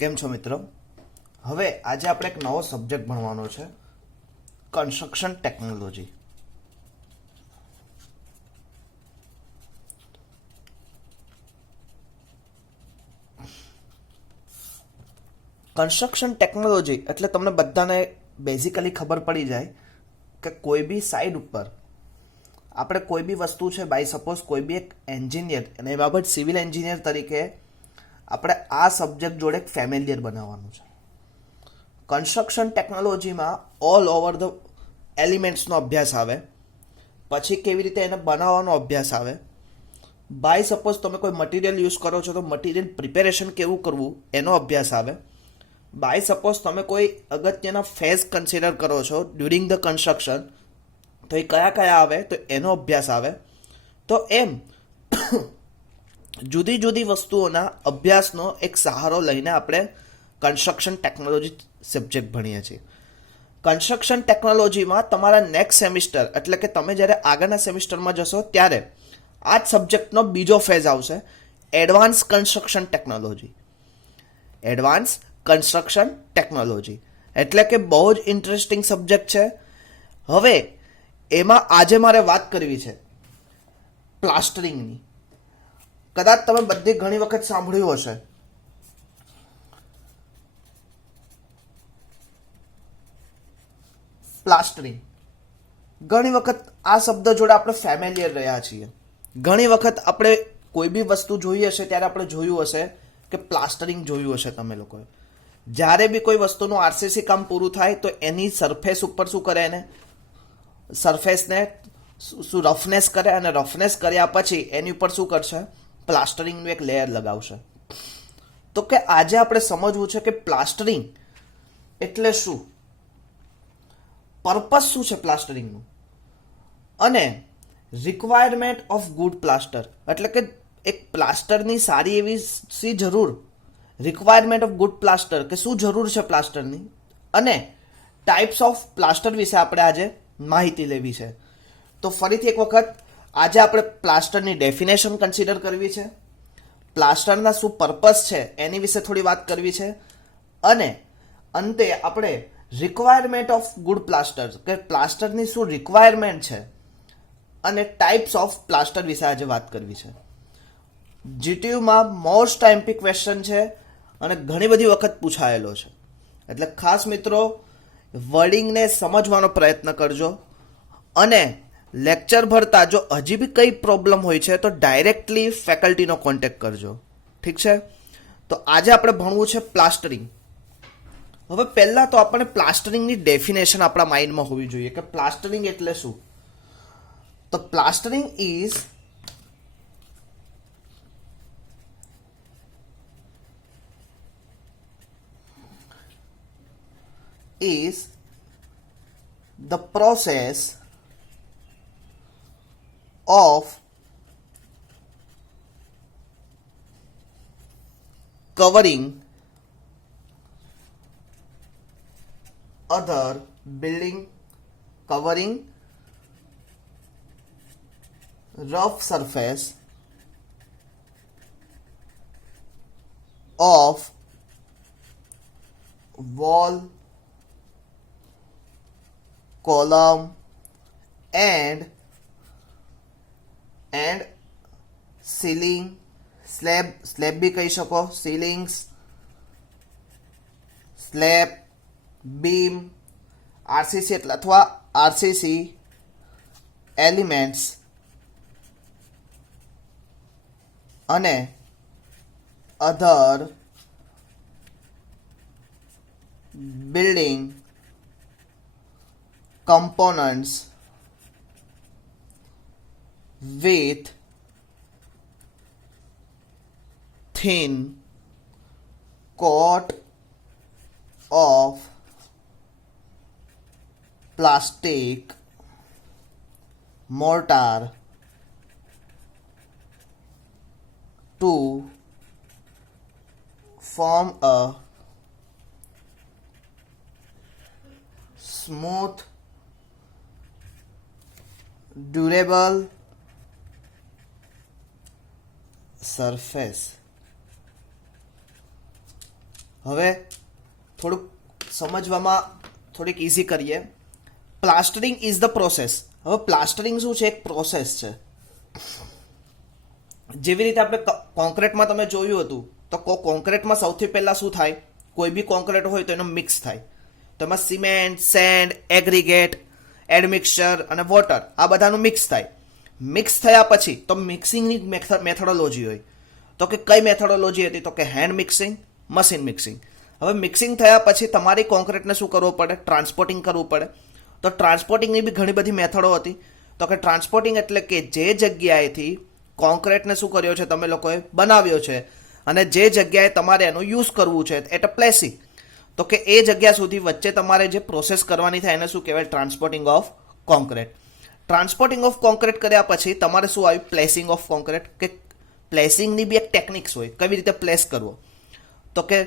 કેમ છો મિત્રો? હવે આજે આપણે એક નવો સબ્જેક્ટ ભણવાનો છે, કન્સ્ટ્રક્શન ટેકનોલોજી. કન્સ્ટ્રક્શન ટેકનોલોજી એટલે તમને બધાને બેઝિકલી ખબર પડી જાય કે કોઈ બી સાઇડ ઉપર આપણે કોઈ બી વસ્તુ છે, બાય સપોઝ કોઈ બી એક એન્જિનિયર અને એ બાબત સિવિલ એન્જિનિયર તરીકે આપણે આ સબ્જેક્ટ જોડે એક ફેમિલિયર બનાવવાનું છે. કન્સ્ટ્રક્શન ટેકનોલોજીમાં ઓલ ઓવર ધ એલિમેન્ટ્સનો અભ્યાસ આવે, પછી કેવી રીતે એને બનાવવાનો અભ્યાસ આવે. બાય સપોઝ તમે કોઈ મટીરિયલ યુઝ કરો છો તો મટીરિયલ પ્રિપેરેશન કેવું કરવું એનો અભ્યાસ આવે. બાય સપોઝ તમે કોઈ અગત્યના ફેઝ કન્સિડર કરો છો ડ્યુરિંગ ધ કન્સ્ટ્રક્શન, તો એ કયા કયા આવે તો એનો અભ્યાસ આવે. તો એમ જુદી જુદી વસ્તુઓના અભ્યાસનો એક સહારો લઈને આપણે કન્સ્ટ્રક્શન ટેકનોલોજી સબ્જેક્ટ ભણીએ છીએ. કન્સ્ટ્રક્શન ટેકનોલોજીમાં તમારા નેક્સ્ટ સેમિસ્ટર એટલે કે તમે જ્યારે આગળના સેમિસ્ટરમાં જશો ત્યારે આ જ સબ્જેક્ટનો બીજો ફેઝ આવશે, advance construction technology. Advance construction technology એટલે કે બહુ જ ઇન્ટરેસ્ટિંગ સબ્જેક્ટ છે. હવે એમાં આજે મારે વાત કરવી છે પ્લાસ્ટરિંગની. કદાચ તમે બધી ઘણી વખત સાંભળ્યું હશે, પ્લાસ્ટરિંગ. ઘણી વખત આ શબ્દ જોડે આપણે ફેમિલિયર રહ્યા છીએ. ઘણી વખત આપણે કોઈ બી વસ્તુ જોઈ હશે ત્યારે આપણે જોયું હશે કે પ્લાસ્ટરિંગ જોયું હશે તમે લોકોએ. જ્યારે બી કોઈ વસ્તુનું આરસીસી કામ પૂરું થાય તો એની સરફેસ ઉપર શું કરે, એને સરફેસને શું રફનેસ કરે, અને રફનેસ કર્યા પછી એની ઉપર શું કરશે, પ્લાસ્ટરિંગનું એક લેયર લગાવશે. તો કે આજે આપણે સમજવું છે કે પ્લાસ્ટરિંગ એટલે શું, પર્પસ શું છે પ્લાસ્ટરિંગનું, અને રિક્વાયરમેન્ટ ઓફ ગુડ પ્લાસ્ટર એટલે કે એક પ્લાસ્ટરની સારી એવી સી જરૂર, રિક્વાયરમેન્ટ ઓફ ગુડ પ્લાસ્ટર કે શું જરૂર છે પ્લાસ્ટરની, અને ટાઈપ્સ ઓફ પ્લાસ્ટર વિશે આપણે આજે માહિતી લેવી છે. તો ફરીથી એક વખત આજે આપણે પ્લાસ્ટરની ડેફિનેશન કન્સિડર કરવી છે, પ્લાસ્ટરના શું પર્પસ છે એની વિશે થોડી વાત કરવી છે, અને અંતે આપણે રિક્વાયરમેન્ટ ઓફ ગુડ પ્લાસ્ટર કે પ્લાસ્ટરની શું રિક્વાયરમેન્ટ છે અને ટાઈપ્સ ઓફ પ્લાસ્ટર વિશે આજે વાત કરવી છે. જીટીયુમાં મોસ્ટ ટાઈમ્પી ક્વેશ્ચન છે અને ઘણી બધી વખત પૂછાયેલો છે, એટલે ખાસ મિત્રો વર્ડિંગને સમજવાનો પ્રયત્ન કરજો. અને લેક્ચર ભરતા જો હજી બી કંઈ પ્રોબ્લેમ હોય છે તો ડાયરેક્ટલી ફેકલ્ટીનો કોન્ટેક્ટ કરજો, ઠીક છે? તો આજે આપણે ભણવું છે પ્લાસ્ટરિંગ. હવે પહેલાં તો આપણે પ્લાસ્ટરિંગની ડેફિનેશન આપણા માઇન્ડમાં હોવી જોઈએ કે પ્લાસ્ટરિંગ એટલે શું. તો plastering is the process of covering other building, covering rough surface of wall, column and ceiling, slab भी કહી શકો, ceilings, slab, beam, આરસીસી એટલે અથવા આરસીસી એલિમેન્ટ્સ અને અધર building components with thin coat of plastic mortar to form a smooth, durable surface. હવે થોડુંક સમજવામાં થોડીક ઇઝી કરીએ. Plastering is the process. હવે પ્લાસ્ટરિંગ શું છે? એક પ્રોસેસ છે. જેવી રીતે આપણે કોન્ક્રીટમાં તમે જોયું હતું, તો કોન્ક્રીટમાં સૌથી પહેલા શું થાય? કોઈ બી કોન્ક્રીટ હોય તો એનો મિક્સ થાય. તો એમાં સિમેન્ટ, સેન્ડ, એગ્રીગેટ, એડમિક્સચર અને વોટર આ બધાનું મિક્સ થાય. મિક્સ થયા પછી તો મિક્સિંગની મેથોડોલોજી હોય. તો કે કઈ મેથોડોલોજી હતી? તો કે હેન્ડ મિક્સિંગ, મશીન મિક્સિંગ. હવે મિક્સિંગ થયા પછી તમારી કોન્ક્રીટને શું કરવું પડે? ટ્રાન્સપોર્ટિંગ કરવું પડે. તો ટ્રાન્સપોર્ટિંગની બી ઘણી બધી મેથડો હતી. તો કે ટ્રાન્સપોર્ટિંગ એટલે કે જે જગ્યાએથી કોન્ક્રીટને શું કર્યો છે તમે લોકોએ? બનાવ્યો છે, અને જે જગ્યાએ તમારે એનું યુઝ કરવું છે એટલે પ્લેસિંગ. તો કે એ જગ્યા સુધી વચ્ચે તમારે જે પ્રોસેસ કરવાની થાય એને શું કહેવાય? Transporting of concrete. Transporting of concrete કર્યા પછી તમારે શું આવ્યું? Placing of concrete. કે પ્લેસિંગની બી એક ટેકનિક્સ હોય, કેવી રીતે પ્લેસ કરવો. તો કે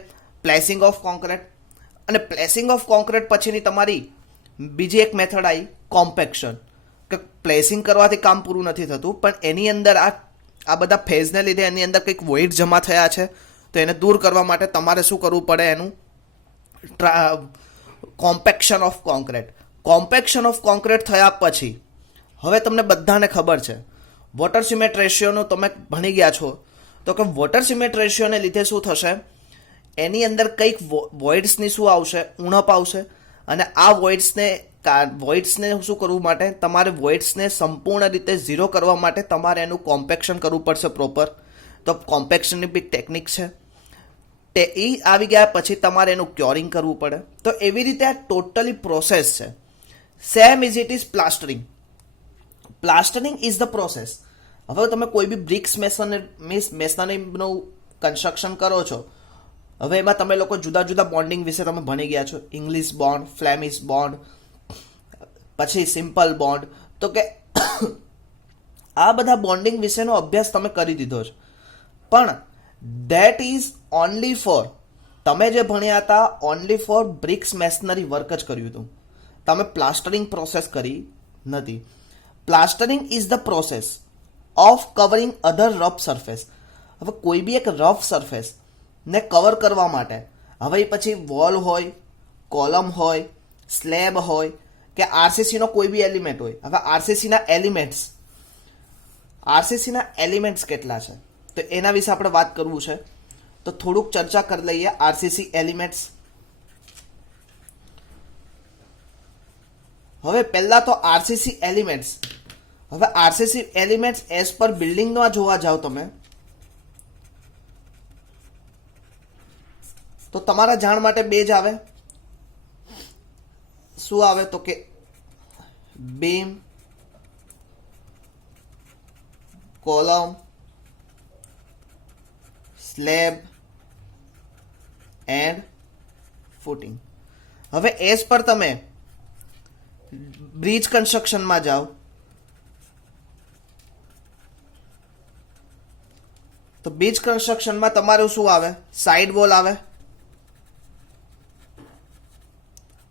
પ્લેસિંગ ઓફ કોન્ક્રીટ. અને પ્લેસિંગ ઓફ કોન્ક્રીટ પછીની તમારી બીજી એક મેથડ આવી, કોમ્પેક્શન. કે પ્લેસિંગ કરવાથી કામ પૂરું નથી થતું, પણ એની અંદર આ બધા ફેઝને લીધે એની અંદર કંઈક વોઇડ જમા થયા છે, તો એને દૂર કરવા માટે તમારે શું કરવું પડે? એનું compaction of concrete. Compaction of concrete થયા પછી હવે તમને બધાને ખબર છે વોટર સિમેન્ટ રેશિયોનું તમે ભણી ગયા છો. તો કે વોટર સિમેન્ટ રેશિયોને લીધે શું થશે? એની અંદર કંઈક વોઇડ્સની શું આવશે? ઉણપ આવશે. અને આ વોઇડ્સને શું કરવું માટે? તમારે વોઇડ્સને સંપૂર્ણ રીતે ઝીરો કરવા માટે તમારે એનું કોમ્પેક્શન કરવું પડશે પ્રોપર. તો કોમ્પેક્શનની બી ટેકનિક છે. તે એ આવી ગયા પછી તમારે એનું ક્યોરિંગ કરવું પડે. તો એવી રીતે આ ટોટલી પ્રોસેસ છે. Same is it is plastering. Plastering is the process. હવે તમે કોઈ બી બ્રિક્સ મેસનરીનું કન્સ્ટ્રક્શન કરો છો, હવે એમાં તમે લોકો જુદા જુદા બોન્ડિંગ વિશે તમે ભણી ગયા છો. ઇંગ્લિશ બોન્ડ, ફ્લેમિશ બોન્ડ, પછી સિમ્પલ બોન્ડ. તો કે આ બધા બોન્ડિંગ વિશેનો અભ્યાસ તમે કરી દીધો છે, પણ ધેટ ઇઝ ઓનલી ફોર, તમે જે ભણ્યા હતા ઓનલી ફોર બ્રિક્સ મેસનરી વર્ક જ કર્યું હતું. તમે પ્લાસ્ટરિંગ પ્રોસેસ કરી નથી. Plastering is the process of covering other rough surface. હવે કોઈ બી એક રફ સરફેસ ને કવર કરવા માટે, હવે પછી વોલ હોય, કોલમ હોય, સ્લેબ હોય કે આરસીસીનો કોઈ બી એલિમેન્ટ હોય. હવે આરસીસીના એલિમેન્ટ્સ કેટલા છે તો એના વિશે આપણે વાત કરવું છે. તો થોડુંક ચર્ચા કરી લઈએ આરસીસી એલિમેન્ટ્સ. હવે પહેલા તો આરસીસી એલિમેન્ટ્સ. હવે આરસીસી એલિમેન્ટ્સ એઝ પર બિલ્ડિંગમાં જોવા જાઓ તમે, તો તમારા જાણ માટે બે જ આવે. શું આવે? તો કે beam, column, slab and footing. હવે એસ પર તમે બ્રિજ કન્સ્ટ્રક્શનમાં જાઓ તો બ્રિજ કન્સ્ટ્રક્શનમાં તમારું શું આવે? સાઇડ વોલ આવે,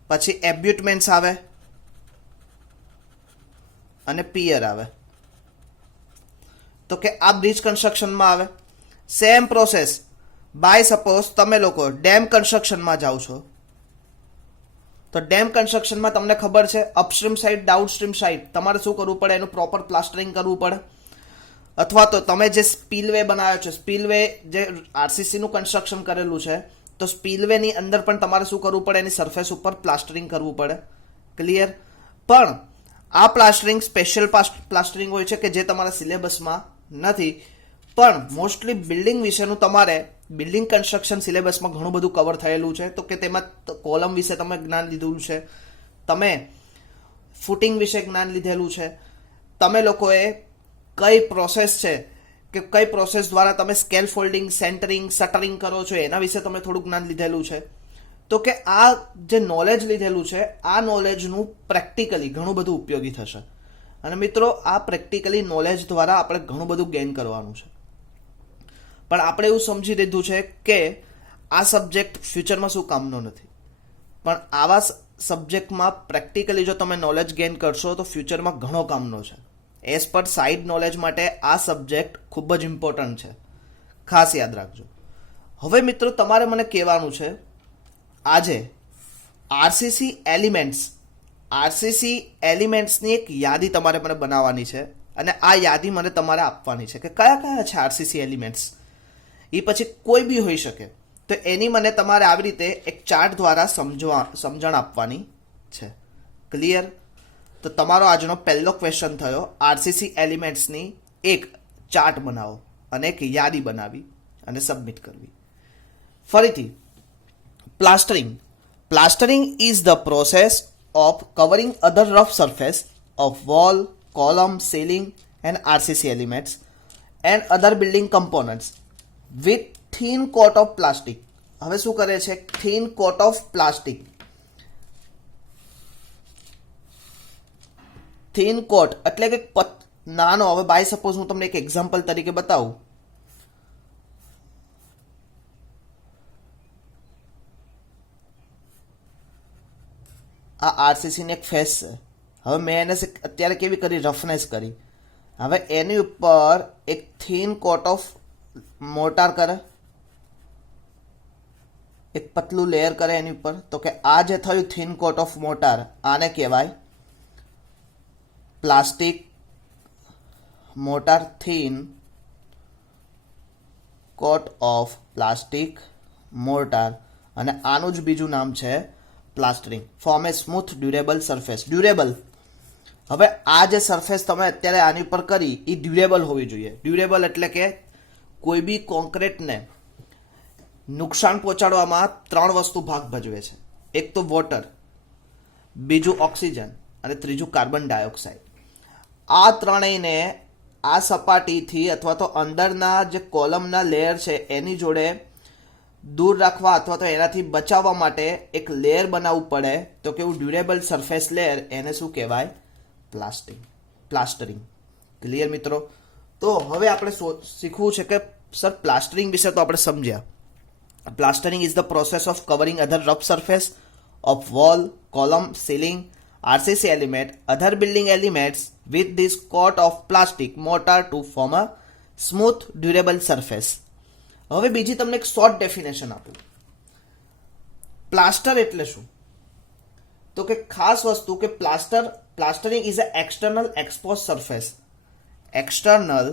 પછી એબ્યુટમેન્ટ્સ આવે અને પિયર આવે. તો કે આ બ્રિજ કન્સ્ટ્રક્શનમાં આવે. સેમ પ્રોસેસ બાય સપોઝ તમે લોકો ડેમ કન્સ્ટ્રક્શનમાં જાઓ છો, તો ડેમ કન્સ્ટ્રક્શનમાં તમને ખબર છે અપસ્ટ્રીમ સાઈડ, ડાઉનસ્ટ્રીમ સાઈડ તમારે શું કરવું પડે? એનું પ્રોપર પ્લાસ્ટરિંગ કરવું પડે. અથવા તો તમે જે સ્પીલવે બનાવ્યો છે, સ્પીલવે જે આરસીસીનું કન્સ્ટ્રક્શન કરેલું છે, તો સ્પીલવેની અંદર પણ તમારે શું કરવું પડે? એની સરફેસ ઉપર પ્લાસ્ટરિંગ કરવું પડે. ક્લિયર? પણ આ પ્લાસ્ટરિંગ સ્પેશિયલ પ્લાસ્ટરિંગ હોય છે કે જે તમારા સિલેબસમાં નથી, પણ મોસ્ટલી બિલ્ડિંગ વિશેનું તમારે બિલ્ડિંગ કન્સ્ટ્રક્શન સિલેબસમાં ઘણું બધું કવર થયેલું છે. તો કે તેમાં કોલમ વિશે તમે જ્ઞાન લીધેલું છે, તમે ફૂટિંગ વિશે જ્ઞાન લીધેલું છે, તમે લોકોએ કઈ પ્રોસેસ છે કે કઈ પ્રોસેસ દ્વારા તમે સ્કેલ ફોલ્ડિંગ, સેન્ટરિંગ, શટરિંગ કરો છો એના વિશે તમે થોડું જ્ઞાન લીધેલું છે. તો કે આ જે નોલેજ લીધેલું છે, આ નોલેજનું પ્રેક્ટિકલી ઘણું બધું ઉપયોગી થશે. અને મિત્રો, આ પ્રેક્ટિકલી નોલેજ દ્વારા આપણે ઘણું બધું ગેઇન કરવાનું છે. પણ આપણે એવું સમજી લીધું છે કે આ સબ્જેક્ટ ફ્યુચરમાં શું કામનો નથી, પણ આવા સબ્જેક્ટમાં પ્રેક્ટિકલી જો તમે નોલેજ ગેઇન કરશો તો ફ્યુચરમાં ઘણો કામનો છે. એઝ પર સાઇડ નોલેજ માટે આ સબ્જેક્ટ ખૂબ જ ઇમ્પોર્ટન્ટ છે, ખાસ યાદ રાખજો. હવે મિત્રો તમારે મને કહેવાનું છે આજે આરસીસી એલિમેન્ટ્સની એક યાદી તમારે મને બનાવવાની છે અને આ યાદી મને તમારે આપવાની છે કે કયા કયા છે આરસીસી એલિમેન્ટ્સ. એ પછી કોઈ બી હોઈ શકે, તો એની મને તમારે આવી રીતે એક ચાર્ટ દ્વારા સમજણ આપવાની છે. ક્લિયર? તો તમારો આજનો પહેલો ક્વેશ્ચન થયો આરસીસી એલિમેન્ટ્સની એક ચાર્ટ બનાવો અને એક યાદી બનાવી અને સબમિટ કરવી. ફરીથી plastering is the process of covering other rough surface of wall, column, ceiling and RCC elements and other building components with thin coat of plastic. હવે શું કરે છે? thin coat of plastic. thin coat એટલે કે નાનો. હવે by suppose હું તમને એક એક્ઝામ્પલ તરીકે બતાવું. આ આરસીસી ને એક ફેસ છે. હવે મેં એને અત્યારે કેવી કરી? રફનેસ કરી. હવે એની ઉપર એક થીન કોટ ઓફ મોટાર કરે, એક પતલું લેયર કરે એની ઉપર. તો કે આ જે થયું થીન કોટ ઓફ મોટાર, આને કહેવાય plastic mortar. Thin coat of plastic mortar. અને આનું જ બીજું નામ છે plastering. Form a smooth durable surface. Durable, હવે આ જે સરફેસ તમે અત્યારે આની ઉપર કરી એ ડ્યુરેબલ હોવી જોઈએ. ડ્યુરેબલ એટલે કે કોઈ બી કોન્ક્રીટને નુકસાન પહોંચાડવામાં 3 વસ્તુ ભાગ ભજવે છે. એક તો વોટર, બીજું ઓક્સિજન અને ત્રીજું કાર્બન ડાયોક્સાઇડ. આ ત્રણેયને આ સપાટીથી અથવા તો અંદરના જે કોલમના લેયર છે એની જોડે દૂર રાખવા અથવા તો એનાથી બચાવવા માટે એક લેયર બનાવવું પડે. તો કેવું? Durable surface layer. એને શું કહેવાય? પ્લાસ્ટરિંગ. ક્લિયર મિત્રો? તો હવે આપણે શીખવું છે કે સર પ્લાસ્ટરિંગ વિશે તો આપણે સમજ્યા. Plastering is the process of covering other rough surface of wall, column, ceiling, RCC element, other building elements with this coat of plastic mortar to form a smooth durable surface. હવે બીજી તમને એક short definition આપું. Plaster એટલે શું? તો કે ખાસ વસ્તુ કે plastering is a external expose surface. External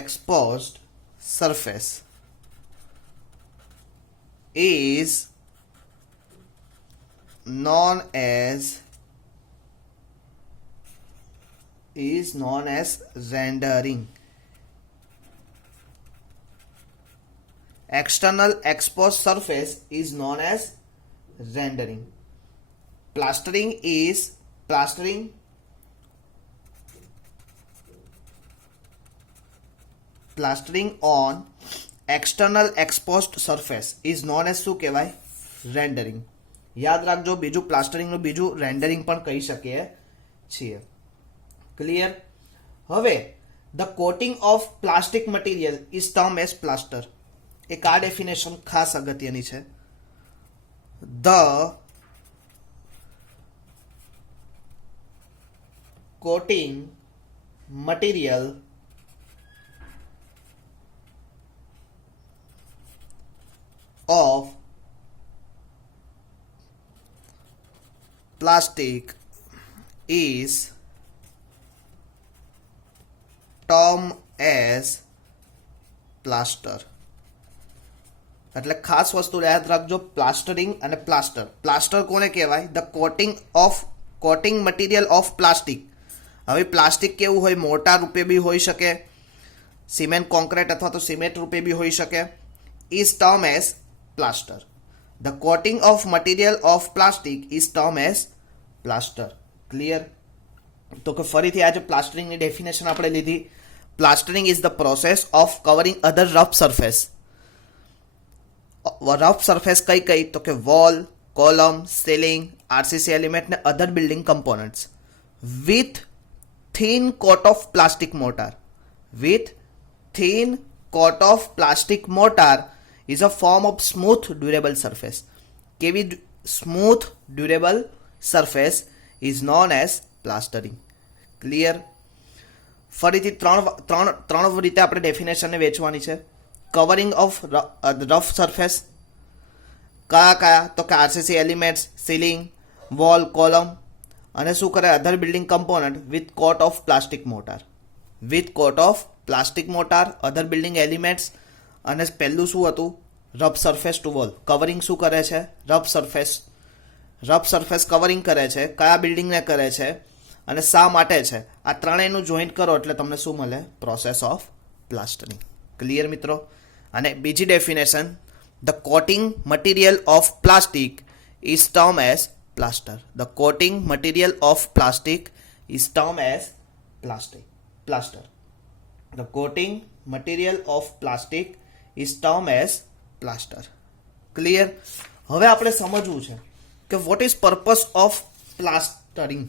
exposed surface is known as rendering. External exposed surface is known as rendering. Plastering on external exposed surface is known as શું કહેવાય? રેન્ડરિંગ. યાદ રાખજો, બીજું પ્લાસ્ટરિંગનું બીજું રેન્ડરિંગ પણ કહી શકીએ છીએ. ક્લિયર? હવે the coating of plastic material is term as plaster. એક આ ડેફિનેશન ખાસ અગત્યની છે. The coating material of plastic is termed as plaster. એટલે ખાસ વસ્તુ યાદ રાખજો, પ્લાસ્ટરિંગ અને પ્લાસ્ટર. પ્લાસ્ટર કોને કહેવાય? The coating material of plastic. હવે પ્લાસ્ટિક કેવું હોય? મોટા રૂપે બી હોઈ શકે, સિમેન્ટ કોન્ક્રીટ અથવા તો સિમેન્ટ રૂપે બી હોઈ શકે. is termed as plaster. The coating of material of plastic is termed as plaster. Clear? તો કે ફરીથી આજે પ્લાસ્ટરિંગની ડેફિનેશન આપણે લીધી. Plastering is the process of covering other rough surface. Rough surface કઈ? તો કે wall, column, ceiling, RCC element ને other building components with thin coat of plastic mortar. With thin coat of plastic mortar is a form of smooth durable surface. કેવી smooth durable surface is known as plastering. Clear? ફરીથી ત્રણ રીતે આપણે ડેફિનેશનને વેચવાની છે. Covering of rough surface, કયા તો કે RCC elements, ceiling, wall, column, અને શું કરે other building component with coat of plastic mortar. With coat of plastic mortar, other building elements, અને પહેલું શું હતું rough surface to wall. Covering શું કરે છે? રફ સરફેસ કવરિંગ કરે છે. કયા બિલ્ડિંગને કરે છે અને શા માટે છે? આ ત્રણેયનું જોઈન્ટ કરો એટલે તમને શું મળે? Process of plastering. ક્લિયર મિત્રો? અને બીજી definition, the coating material of plastic is term as plaster. The coating material of plastic is termed as plaster. The coating material of plastic is termed as plaster. Clear? હવે આપણે સમજવું છે કે what is purpose of plastering,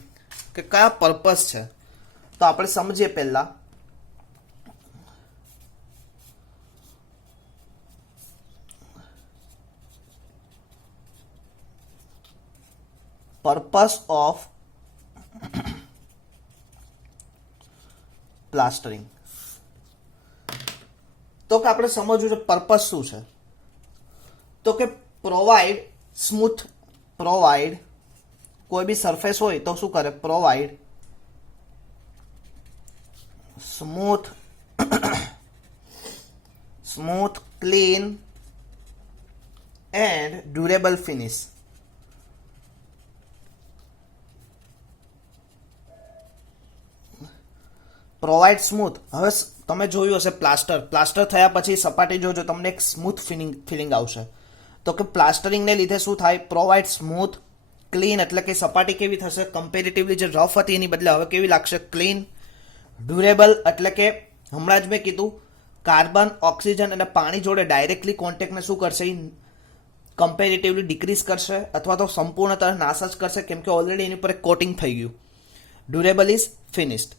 કે કયા purpose છે. તો આપણે સમજીએ પહેલા. Purpose of plastering. તો કે આપણે સમજવું છે પર્પસ શું છે. તો કે પ્રોવાઈડ કોઈ બી સરફેસ હોય તો શું કરે? Provide smooth clean and durable finish. Provide smooth. હવે તમે જોયું હશે પ્લાસ્ટર થયા પછી સપાટી જોજો તમને એક સ્મૂથ ફિલિંગ આવશે. તો કે પ્લાસ્ટરિંગને લીધે શું થાય? પ્રોવાઈડ સ્મૂથ ક્લીન, એટલે કે સપાટી કેવી થશે? કમ્પેરેટિવલી જે રફ હતી એની બદલે હવે કેવી લાગશે? ક્લીન. ડ્યુરેબલ, એટલે કે હમણાં જ મેં કીધું કાર્બન, ઓક્સિજન અને પાણી જોડે ડાયરેક્ટલી કોન્ટેક્ટને શું કરશે? કમ્પેરેટિવલી ડિક્રીઝ કરશે અથવા તો સંપૂર્ણતઃ નાશ જ કરશે, કેમ કે ઓલરેડી એની પર એક કોટિંગ થઈ ગયું. Durable is finished.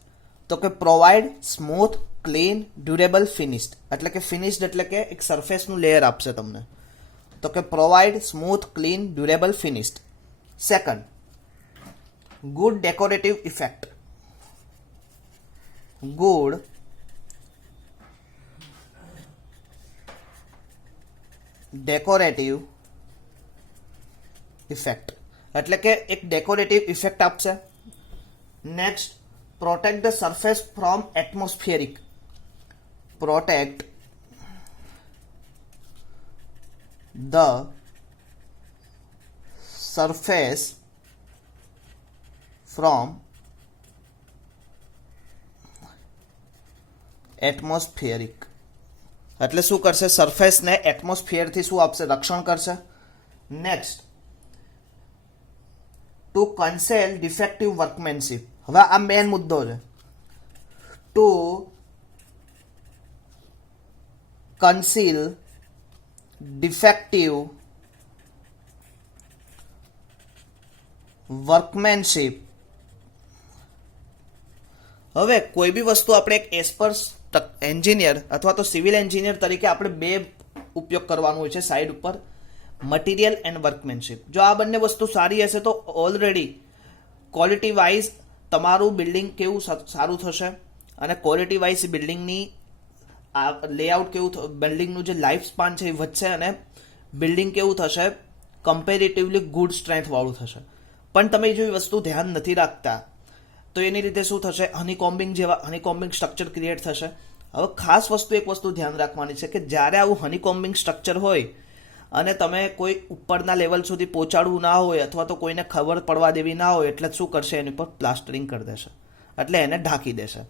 તો કે provide smooth clean durable finished, એટલે કે ફિનિશ્ડ એટલે કે એક સરફેસનું લેયર આપશે તમને. તો કે provide smooth clean durable finished. Second, good decorative effect. Good decorative effect, એટલે કે એક ડેકોરેટિવ ઇફેક્ટ આપશે. Next, protect the surface from atmospheric. Protect the surface from atmospheric, એટલે શું કરશે? સરફેસને એટમોસ્ફિયરથી શું આપશે? રક્ષણ કરશે. Next, to conceal defective workmanship. હવે આ મેન મુદ્દો છે. To conceal defective workmanship. હવે કોઈ બી વસ્તુ આપણે એક એક્સપર્ટ એન્જિનિયર અથવા તો સિવિલ એન્જિનિયર તરીકે આપણે બે ઉપયોગ કરવાનું હોય છે સાઈડ ઉપર, મટીરિયલ એન્ડ વર્કમેનશિપ. જો આ બંને વસ્તુ સારી હશે તો ઓલરેડી ક્વોલિટી વાઇઝ તમારું બિલ્ડિંગ કેવું સારું થશે અને ક્વોલિટી વાઇઝ બિલ્ડિંગની લેઆઉટ કેવું, બિલ્ડિંગનું જે લાઈફ સ્પાન છે એ વધશે અને બિલ્ડિંગ કેવું થશે? કમ્પેરેટિવલી ગુડ સ્ટ્રેન્થવાળું થશે. પણ તમે જો એ વસ્તુ ધ્યાન નથી રાખતા તો એની રીતે શું થશે? હનીકોમ્બિંગ સ્ટ્રક્ચર ક્રિએટ થશે. હવે ખાસ એક વસ્તુ ધ્યાન રાખવાની છે કે જ્યારે આવું હનીકોમ્બિંગ સ્ટ્રક્ચર હોય અને તમે કોઈ ઉપરના લેવલ સુધી પહોંચાડવું ના હોય અથવા તો કોઈને ખબર પડવા દેવી ના હોય, એટલે શું કરશે? એની પર પ્લાસ્ટરિંગ કરી દેશે, એટલે એને ઢાંકી દેશે.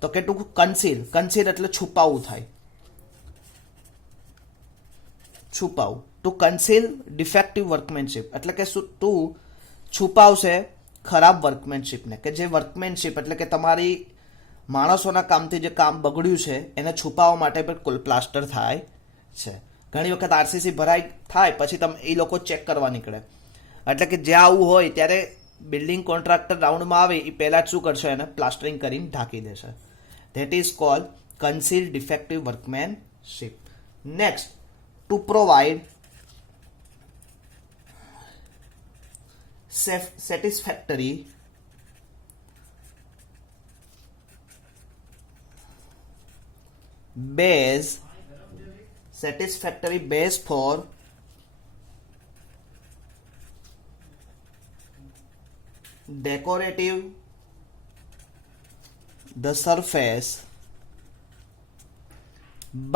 તો કે ટુ કન્સીલ એટલે છુપાવવું થાય. છુપાવવું. ટુ કન્સીલ ડિફેક્ટિવ વર્કમેનશિપ એટલે કે શું? ટુ છુપાવશે ખરાબ વર્કમેનશિપને, કે જે વર્કમેનશિપ એટલે કે તમારી માણસોના કામથી જે કામ બગડ્યું છે એને છુપાવવા માટે પણ પ્લાસ્ટર થાય છે. ઘણી વખત આરસીસી ભરાઈ થાય પછી તમે એ લોકો ચેક કરવા નીકળે, એટલે કે જ્યાં આવું હોય ત્યારે બિલ્ડિંગ કોન્ટ્રાક્ટર રાઉન્ડમાં આવે એ પહેલાં જ શું કરશે? એને પ્લાસ્ટરિંગ કરીને ઢાંકી દેશે. That is called conceal defective workmanship. Next, to provide satisfactory base, satisfactory base for decorative the surface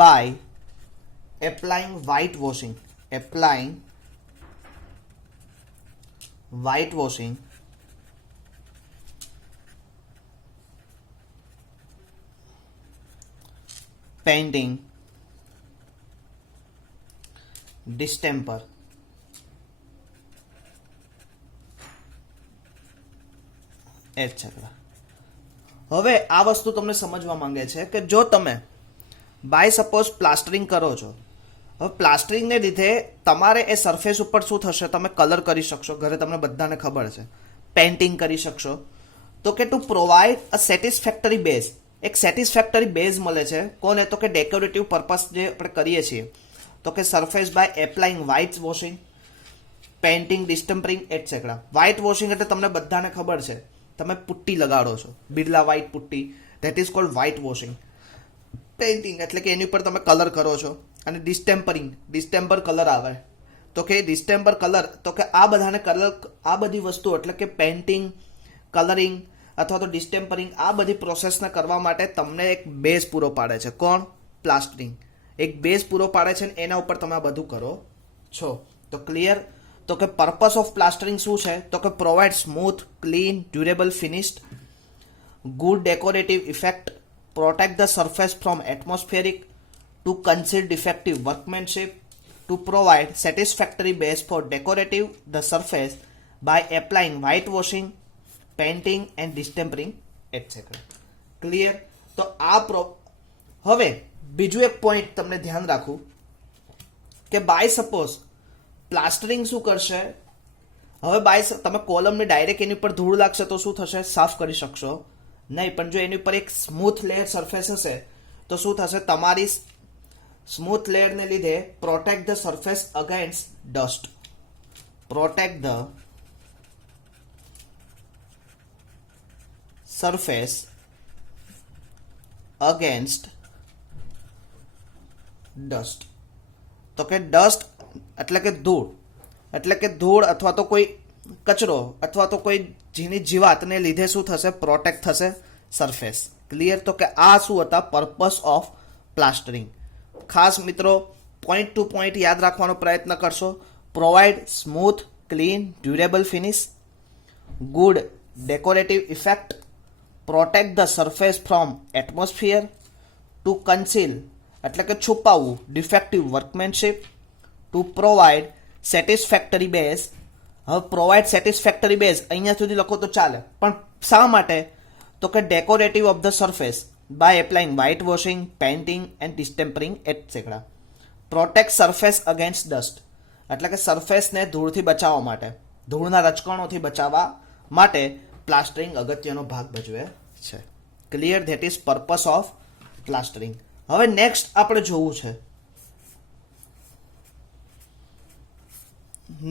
by applying whitewashing, painting, distemper, etc. હવે આ વસ્તુ તમને સમજવા માંગે છે કે જો તમે બાય સપોઝ પ્લાસ્ટરિંગ કરો છો, હવે પ્લાસ્ટરિંગને લીધે તમારે એ સરફેસ ઉપર શું થશે, તમે કલર કરી શકશો, ઘરે તમને બધાને ખબર છે, પેઇન્ટિંગ કરી શકશો. તો કે ટુ પ્રોવાઈડ અ સેટિસ્ફેક્ટરી બેઝ, એક સેટિસ્ફેક્ટરી બેઝ મળે છે કોને, તો કે ડેકોરેટિવ પર્પસ જે આપણે કરીએ છીએ, તો કે surface by applying white washing, painting, distempering et cetera. White washing એટલે તમને બધાને ખબર છે, તમે પુટ્ટી લગાડો છો, Birla white putty, that is called white washing. Painting એટલે કે એની ઉપર તમે કલર કરો છો. અને ડિસ્ટેમ્પરિંગ, ડિસ્ટેમ્બર કલર આવે, તો કે ડિસ્ટેમ્બર કલર, તો કે આ બધાને કલર, આ બધી વસ્તુ એટલે કે પેઇન્ટિંગ, કલરિંગ અથવા તો ડિસ્ટેમ્પરિંગ, આ બધી પ્રોસેસને કરવા માટે તમને એક બેઝ પૂરો પાડે છે. કોણ? પ્લાસ્ટરિંગ એક બેઝ પૂરો પાડે છે, અને એના ઉપર તમે આ બધું કરો છો. તો ક્લિયર? તો કે પર્પસ ઓફ પ્લાસ્ટરિંગ શું છે, તો કે provide smooth, clean, durable finished, good decorative effect, protect the surface from atmospheric, to conceal defective workmanship, to provide satisfactory base for decorative the surface by applying white washing, painting and distempering et cetera. Clear? તો આ હવે બીજું એક point તમને ધ્યાન રાખવું કે by suppose plastering શું કરશે, હવે બાય તમે કોલમને ડાયરેક્ટ એની ઉપર ધૂળ લાગશે તો શું થશે, સાફ કરી શકશો નહીં. પણ જો એની ઉપર એક સ્મૂથ લેયર સરફેસ હશે તો શું થશે, તમારી સ્મૂથ લેયરને લીધે protect the surface against dust, protect the surface against dust. તો કે ડસ્ટ એટલે કે ધૂળ, અથવા તો કોઈ કચરો અથવા તો કોઈ ઝીણી જીવાતને લીધે શું થશે, પ્રોટેક્ટ થશે સરફેસ. ક્લિયર? તો કે આ શું હતા પર્પસ ઓફ પ્લાસ્ટરિંગ. ખાસ મિત્રો પોઈન્ટ ટુ પોઈન્ટ યાદ રાખવાનો પ્રયત્ન કરશો. Provide smooth, clean, durable finish, good decorative effect, protect the surface from atmosphere, to conceal એટલે કે છુપાવવું defective workmanship, to provide satisfactory base. હવે પ્રોવાઈડ સેટિસ્ફેક્ટરી બેઝ અહીંયા સુધી લખો તો ચાલે, પણ શા માટે, તો કે decorative of the surface by applying white washing, painting and distempering et cetera. Protect surface against dust એટલે કે સરફેસને ધૂળથી બચાવવા માટે, ધૂળના રજકણોથી બચાવવા માટે પ્લાસ્ટરિંગ અગત્યનો ભાગ ભજવે છે. Clear? That is purpose of plastering. હવે નેક્સ્ટ આપણે જોવું છે,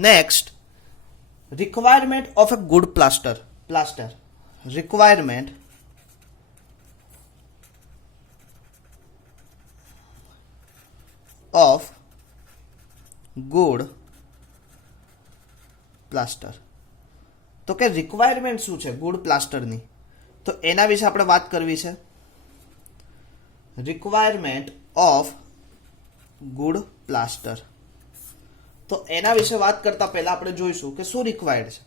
next requirement of a good plaster. Requirement of good plaster. તો કે રિક્વાયરમેન્ટ શું છે ગુડ પ્લાસ્ટરની, તો એના વિશે આપણે વાત કરવી છે. રિક્વાયરમેન્ટ ઓફ ગુડ પ્લાસ્ટર, તો એના વિશે વાત કરતા પહેલા આપણે જોઈશું કે શું રિક્વાયર્ડ છે.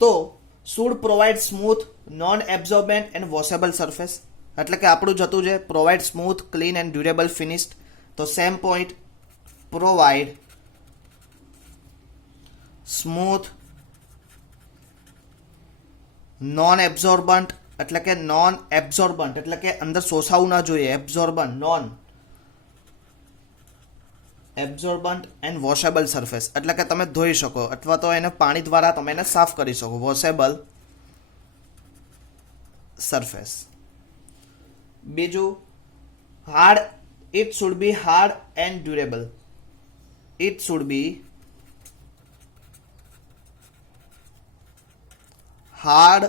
તો should provide smooth, non absorbent and washable surface, એટલે કે આપણું જતું છે provide smooth, clean and durable finished. તો same point, provide smooth, non absorbent એટલે કે અંદર શોષાવું ના જોઈએ, absorbent, non absorbent and washable surface એટલે કે તમે ધોઈ શકો અથવા તો એને પાણી દ્વારા તમે એને સાફ કરી શકો, વોશેબલ સરફેસ. બીજું hard, it should be hard and durable. It should be hard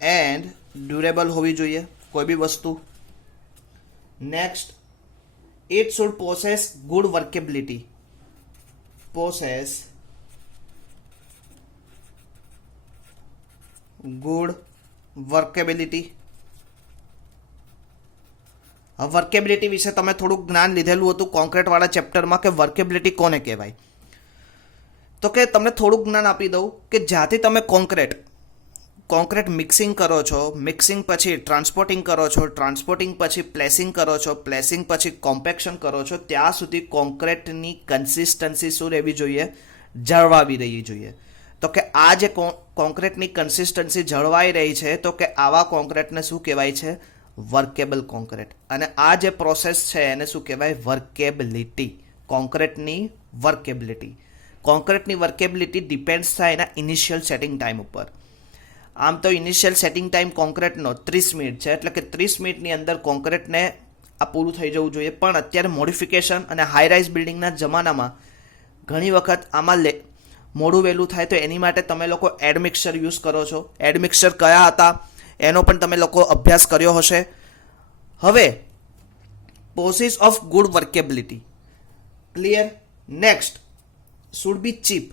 and durable હોવી જોઈએ કોઈ બી વસ્તુ. Next, it should possess good workability. Possess good workability. Workability વિશે તમે થોડુંક જ્ઞાન લીધેલું હતું કોન્ક્રીટ વાળા ચેપ્ટરમાં કે વર્કેબિલિટી કોને કહેવાય. તો કે તમને થોડુંક જ્ઞાન આપી દઉં કે જ્યાંથી તમે કોન્ક્રીટ મિક્સિંગ કરો છો, મિક્સિંગ પછી ટ્રાન્સપોર્ટિંગ કરો છો, ટ્રાન્સપોર્ટિંગ પછી પ્લેસિંગ કરો છો, પ્લેસિંગ પછી કોમ્પેક્શન કરો છો, ત્યાં સુધી કોન્ક્રીટની કન્સિસ્ટન્સી શું રહેવી જોઈએ? જળવાવી રહેવી જોઈએ. તો કે આ જે કોન્ક્રીટની કન્સિસ્ટન્સી જળવાઈ રહી છે, તો કે આવા કોન્ક્રીટને શું કહેવાય છે? Workable concrete. અને આ જે પ્રોસેસ છે એને શું કહેવાય? વર્કેબિલિટી. કોન્ક્રીટની વર્કેબિલિટી. કોન્ક્રીટની વર્કેબિલિટી ડિપેન્ડ્સ થાય એના ઇનિશિયલ સેટિંગ ટાઈમ ઉપર. આમ તો ઇનિશિયલ સેટિંગ ટાઈમ કોન્ક્રીટનો 30 મિનિટ છે, એટલે કે 30 મિનિટની અંદર કોન્ક્રીટને આ પૂરું થઈ જવું જોઈએ. પણ અત્યારે મોડિફિકેશન અને હાઈ રાઇઝ બિલ્ડિંગના જમાનામાં ઘણી વખત આમાં મોડું વહેલું થાય, તો એની માટે તમે લોકો એડમિક્સર યુઝ કરો છો. એડમિક્સર કયા હતા એનો પણ તમે લોકો અભ્યાસ કર્યો હશે. હવે possess of good workability clear. Next, should be cheap.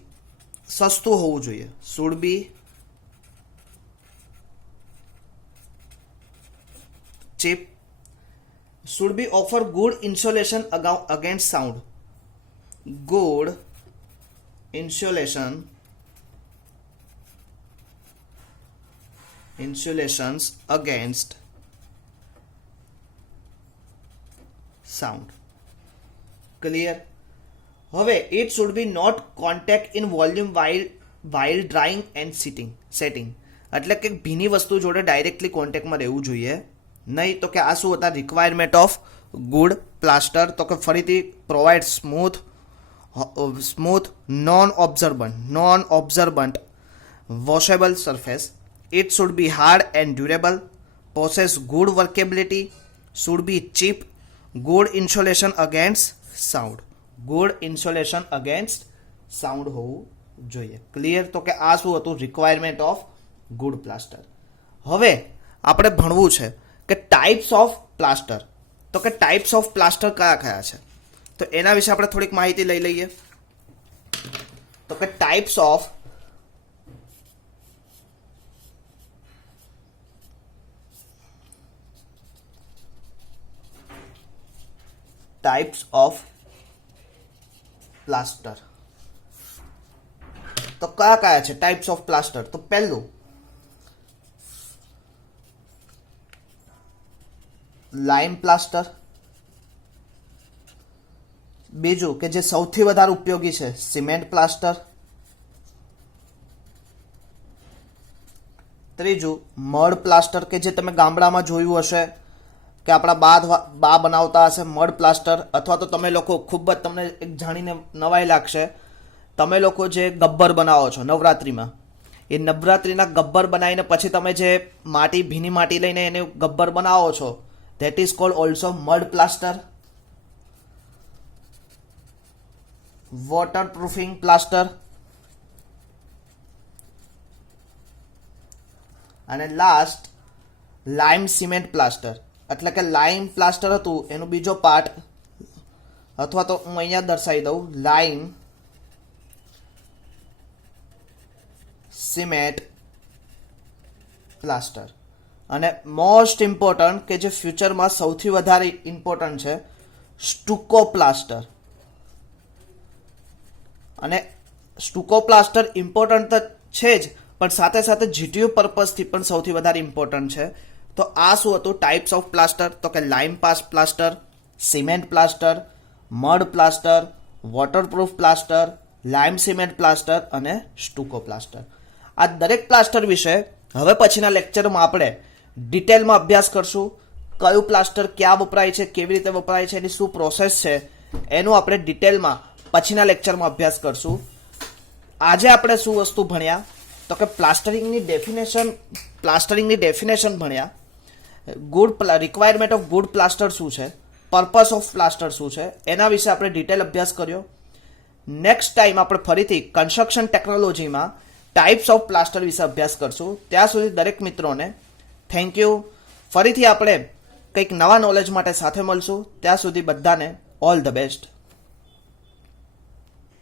સસ્તું હોવું જોઈએ. Should be cheap. Should be offer good insulation against sound. Good insulations against sound. Clear. હવે it should be not contact in volume while drying and setting. એટલે કે ભીની વસ્તુ જોડે directly કોન્ટેક્ટમાં રહેવું જોઈએ નહીં. તો કે આ શું હતા? Requirement of good plaster. તો કે ફરીથી provide smooth non absorbent washable surface. It should be hard and durable. Possess good workability. Should be cheap. Good insulation against sound. Good insulation against sound હોવું જોઈએ. ક્લિયર. તો કે આ શું હતું? Requirement of good plaster. હવે આપણે ભણવું છે કે ટાઈપ્સ ઓફ પ્લાસ્ટર. તો કે ટાઈપ્સ ઓફ પ્લાસ્ટર કયા કયા છે, તો એના વિશે આપણે થોડીક માહિતી લઈ લઈએ. તો કે ટાઈપ્સ ઓફ પ્લાસ્ટર. તો કયા કયા છે ટાઈપ્સ ઓફ પ્લાસ્ટર? તો પહેલું લાઇમ પ્લાસ્ટર. બીજું કે જે સૌથી વધારે ઉપયોગી છે, સિમેન્ટ પ્લાસ્ટર. ત્રીજું મડ પ્લાસ્ટર, કે જે તમે ગામડામાં જોયું હશે કે આપણા બા બનાવતા હશે મડ પ્લાસ્ટર. અથવા તો તમે લોકો ખૂબ જ તમને એક જાણીને નવાઈ લાગશે, તમે લોકો જે ગબ્બર બનાવો છો નવરાત્રિમાં, એ નવરાત્રિના ગબ્બર બનાવીને પછી તમે જે ભીની માટી લઈને એને ગબ્બર બનાવો છો, that is called also mud plaster. Waterproofing plaster. અને લાસ્ટ લાઇમ સિમેન્ટ પ્લાસ્ટર. એટલે કે લાઇમ પ્લાસ્ટર હતું એનું બીજો પાર્ટ, અથવા તો હું અહીંયા દર્શાવી દઉં, લાઇમ સિમેન્ટ પ્લાસ્ટર. અને મોસ્ટ ઇમ્પોર્ટન્ટ કે જે ફ્યુચરમાં સૌથી વધારે ઇમ્પોર્ટન્ટ છે, સ્ટુકો પ્લાસ્ટર. અને સ્ટુકો પ્લાસ્ટર ઇમ્પોર્ટન્ટ તો છે જ, પણ સાથે સાથે જીટીયુ પર્પઝથી પણ સૌથી વધારે ઇમ્પોર્ટન્ટ છે. તો આ શું હતું? Types of plaster. તો કે lime plaster, cement plaster, mud plaster, waterproof plaster, lime cement plaster અને સ્ટુકો પ્લાસ્ટર. આ દરેક પ્લાસ્ટર વિશે હવે પછીના લેક્ચરમાં આપણે ડિટેલમાં અભ્યાસ કરશું. કયું પ્લાસ્ટર ક્યાં વપરાય છે, કેવી રીતે વપરાય છે, એની શું પ્રોસેસ છે, એનું આપણે ડિટેલમાં પછીના લેક્ચરમાં અભ્યાસ કરશું. આજે આપણે શું વસ્તુ ભણ્યા? તો કે પ્લાસ્ટરિંગની ડેફિનેશન ભણ્યા. રિક્વાયરમેન્ટ ઓફ ગુડ પ્લાસ્ટર શું છે, પર્પસ ઓફ પ્લાસ્ટર શું છે, એના વિશે આપણે ડિટેલ અભ્યાસ કર્યો. નેક્સ્ટ ટાઈમ આપણે ફરીથી કન્સ્ટ્રક્શન ટેકનોલોજીમાં ટાઈપ્સ ઓફ પ્લાસ્ટર વિશે અભ્યાસ કરશું. ત્યાં સુધી દરેક મિત્રોને થેન્ક યુ. ફરીથી આપણે કંઈક નવા નોલેજ માટે સાથે મળશું. ત્યાં સુધી બધાને ઓલ ધ બેસ્ટ.